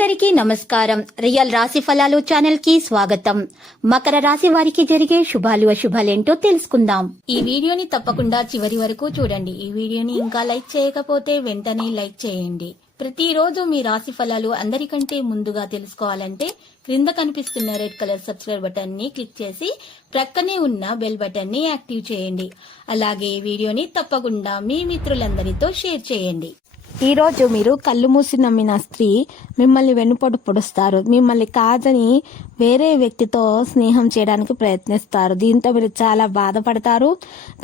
అందరికీ నమస్కారం. రియల్ రాశి ఫలాలు ఛానల్ కి స్వాగతం. మకర రాశి వారికి జరిగే శుభాలు అశుభాలేంటో తెలుసుకుందాం. ఈ వీడియోని తప్పకుండా చివరి వరకు చూడండి. ఈ వీడియోని ఇంకా లైక్ చేయకపోతే వెంటనే లైక్ చేయండి. ప్రతిరోజు మీ రాశి ఫలాలు అందరికంటే ముందుగా తెలుసుకోవాలంటే క్రింద కనిపిస్తున్న రెడ్ కలర్ సబ్స్క్రైబ్ బటన్ ని క్లిక్ చేసి ప్రక్కనే ఉన్న బెల్ బటన్ ని యాక్టివ్ చేయండి. అలాగే ఈ వీడియోని తప్పకుండా మీ మిత్రులందరితో షేర్ చేయండి. ఈ రోజు మీరు కళ్ళు మూసి నమ్మిన స్త్రీ మిమ్మల్ని వెన్నుపోటు పొడుస్తారు. మిమ్మల్ని కాదని వేరే వ్యక్తితో స్నేహం చేయడానికి ప్రయత్నిస్తారు. దీంతో మీరు చాలా బాధపడతారు.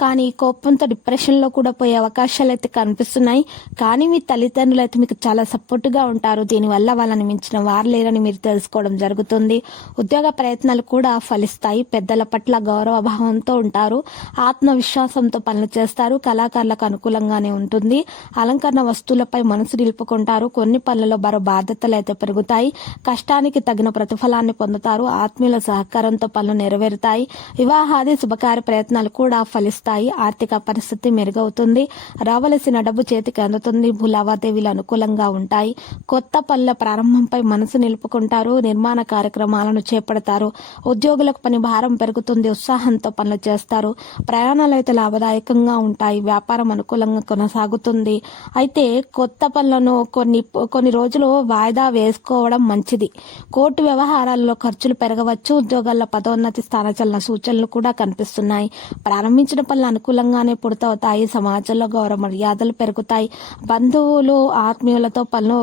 కానీ కోపంతో డిప్రెషన్ లో కూడా పోయే అవకాశాలు అయితే కనిపిస్తున్నాయి. కానీ మీ తల్లిదండ్రులు అయితే మీకు చాలా సపోర్ట్ గా ఉంటారు. దీనివల్ల వాళ్ళని మించిన వారు లేరని మీరు తెలుసుకోవడం జరుగుతుంది. ఉద్యోగ ప్రయత్నాలు కూడా ఫలిస్తాయి. పెద్దల పట్ల గౌరవ భావంతో ఉంటారు. ఆత్మవిశ్వాసంతో పనులు చేస్తారు. కళాకారులకు అనుకూలంగానే ఉంటుంది. అలంకరణ వస్తువులపై మనసు నిలుపుకుంటారు. కొన్ని పనులలో బరో బాధ్యతలు అయితే పెరుగుతాయి. కష్టానికి తగిన ప్రతిఫలాన్ని పొందుతారు. ఆత్మీయుల సహకారంతో పనులు నెరవేరుతాయి. వివాహాది శుభకార్య ప్రయత్నాలు కూడా ఫలిస్తాయి. ఆర్థిక పరిస్థితి మెరుగవుతుంది. రావలసిన డబ్బు చేతికి అందుతుంది. భూ లావాదేవీలు అనుకూలంగా ఉంటాయి. కొత్త పనుల ప్రారంభంపై మనసు నిలుపుకుంటారు. నిర్మాణ కార్యక్రమాలను చేపడతారు. ఉద్యోగులకు పని భారం పెరుగుతుంది. ఉత్సాహంతో పనులు చేస్తారు. ప్రయాణాలు అయితే లాభదాయకంగా ఉంటాయి. వ్యాపారం అనుకూలంగా కొనసాగుతుంది. అయితే కొత్త పనులను కొన్ని రోజులు వాయిదా వేసుకోవడం మంచిది. కోర్టు వ్యవహారాల్లో ఖర్చులు పెరగవచ్చు. ఉద్యోగాల్లో పదోన్నతి స్థానచలన సూచనలు కూడా కనిపిస్తున్నాయి. ప్రారంభించిన పనులు అనుకూలంగానే పూర్తవుతాయి. సమాజంలో గౌరవ మర్యాదలు పెరుగుతాయి. బంధువులు ఆత్మీయులతో పనులు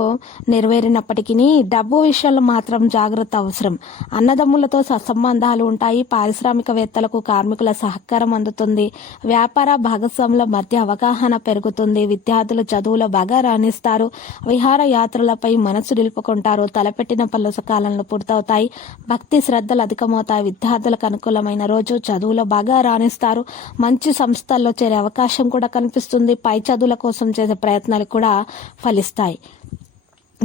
నెరవేరినప్పటికీ డబ్బు విషయాల్లో మాత్రం జాగ్రత్త అవసరం. అన్నదమ్ములతో సత్సంబంధాలు ఉంటాయి. పారిశ్రామికవేత్తలకు కార్మికుల సహకారం అందుతుంది. వ్యాపార భాగస్వాముల మధ్య అవగాహన పెరుగుతుంది. విద్యార్థులు చదువులో బాగా రాణిస్తారు. విహార యాత్రలపై మనసు నిలుపుకుంటారు. తలపెట్టిన పనులు సకాలంలో పూర్తవుతాయి. భక్తి శ్రద్ధలు అధికమవుతాయి. విద్యార్థులకు అనుకూలమైన రోజు. చదువులో బాగా రాణిస్తారు. మంచి సంస్థల్లో చేరే అవకాశం కూడా కనిపిస్తుంది. పై చదువుల కోసం చేసే ప్రయత్నాలు కూడా ఫలిస్తాయి.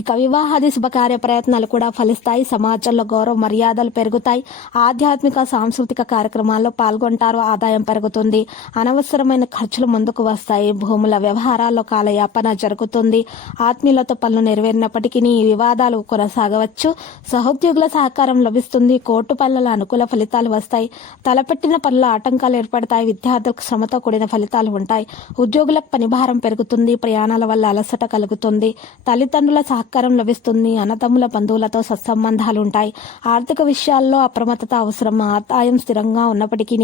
ఇక వివాహాది శుభకార్య ప్రయత్నాలు కూడా ఫలిస్తాయి. సమాజంలో గౌరవ మర్యాదలు పెరుగుతాయి. ఆధ్యాత్మిక సాంస్కృతిక కార్యక్రమాల్లో పాల్గొంటారు. ఆదాయం పెరుగుతుంది. అనవసరమైన ఖర్చులు ముందుకు వస్తాయి. భూముల వ్యవహారాల్లో కాలయాపన జరుగుతుంది. ఆత్మీయులతో పనులు నెరవేరినప్పటికీ వివాదాలు కొనసాగవచ్చు. సహోద్యోగుల సహకారం లభిస్తుంది. కోర్టు పనుల అనుకూల ఫలితాలు వస్తాయి. తలపెట్టిన పనుల ఆటంకాలు ఏర్పడతాయి. విద్యార్థులకు శ్రమతో కూడిన ఫలితాలు ఉంటాయి. ఉద్యోగులకు పనిభారం పెరుగుతుంది. ప్రయాణాల వల్ల అలసట కలుగుతుంది. తల్లిదండ్రుల సహకారం లభిస్తుంది. అన్నదమ్ముల బంధువులతో సత్సంబంధాలు ఉంటాయి. ఆర్థిక విషయాల్లో అప్రమత్తత అవసరం. ఆదాయం స్థిరంగా ఉన్నప్పటికీ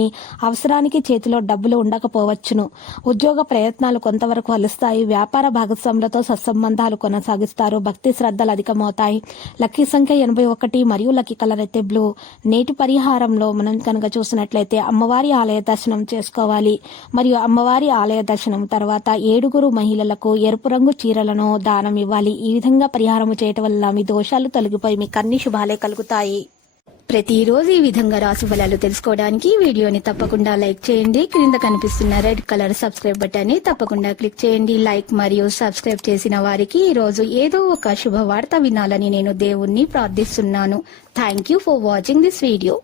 అవసరానికి చేతిలో డబ్బులు ఉండకపోవచ్చును. ఉద్యోగ ప్రయత్నాలు కొంతవరకు ఫలిస్తాయి. వ్యాపార భాగస్వాములతో సత్సంబంధాలు కొనసాగిస్తారు. భక్తి శ్రద్ధలు అధికమవుతాయి. లక్కీ సంఖ్య 81 మరియు లక్కీ కలర్ అయితే బ్లూ. నేటి పరిహారంలో మనం కనుక చూసినట్లయితే అమ్మవారి ఆలయ దర్శనం చేసుకోవాలి. మరియు అమ్మవారి ఆలయ దర్శనం తర్వాత 7 మహిళలకు ఎరుపు రంగు చీరలను దానం ఇవ్వాలి. ఈ విధంగా పరిహారము చేయటం వల్ల మీ దోషాలు తొలగిపోయి మీకు అన్ని శుభాలే కలుగుతాయి. ప్రతిరోజు ఈ విధంగా రాశి ఫలాలు తెలుసుకోవడానికి వీడియోని తప్పకుండా లైక్ చేయండి. క్రింద కనిపిస్తున్న రెడ్ కలర్ సబ్స్క్రైబ్ బటన్ ని తప్పకుండా క్లిక్ చేయండి. లైక్ మరియు సబ్స్క్రైబ్ చేసిన వారికి ఈ రోజు ఏదో ఒక శుభవార్త వినాలని నేను దేవుణ్ణి ప్రార్థిస్తున్నాను. Thank you for watching this video.